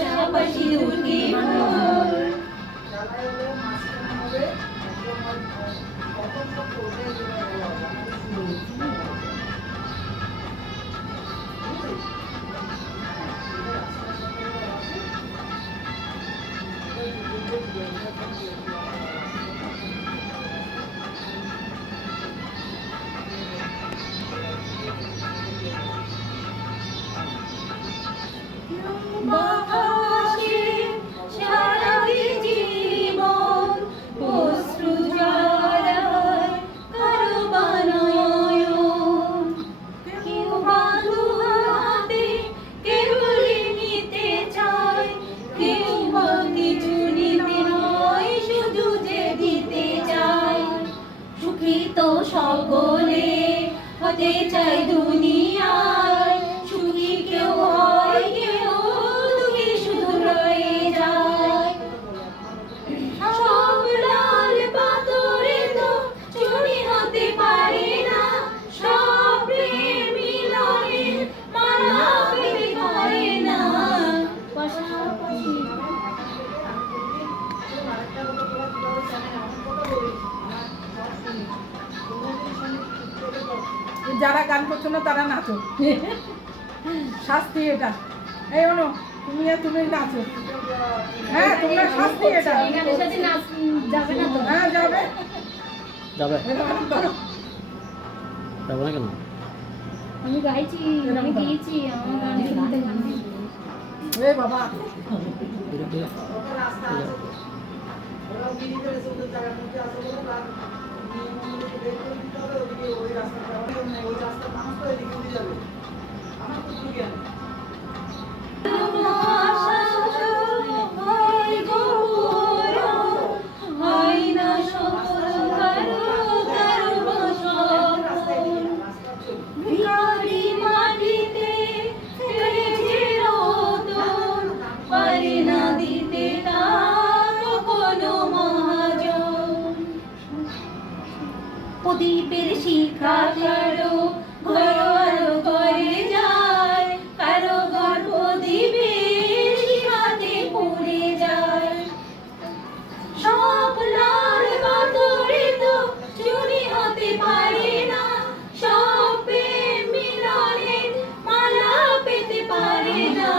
পাশাপাশি দুটি ঘর। বাতাসে সারাটি জীবন অশ্রু ঝরায় কারো বানয়ন। কেউ বাঁধু হাতে কেবলি নিতে চায়, কেউ বা কিছু নিতে নয় শুধু যে দিতে চায়। সুখী তো সকলে হতে চায় দুনিয়ায়, সুখী কেউ হয় কেউ দুঃখী শুধু রয়ে যায়। সব লাল পাথরে তো চুরি হতে পারে না, সব প্রেম মিলনের মালা পেতে পারে না। পাশাপাশি যারা গান করছো না তারা নাচো, শাস্তি এটা। এই অনু তুমি আর তুমি নাচো। হ্যাঁ তোমরা শাস্তি এটা। গানের সাথে নাচ যাবে না তো? হ্যাঁ যাবে যাবে এরকম করো। যাবো না কেন? আমি গাইছি, আমি গিয়েছি, আমার গান শুনতে গান এ বাবা ধীরে ধীরে প্রদীপের শিখা কারো ঘর আলো করে যায়, কারো ঘর প্রদীপের শিখাতে পুড়ে যায়। সব লাল পাথরে তো চুরি হতে পারে না, সব প্রেম মিলনের মালা পেতে পারে না।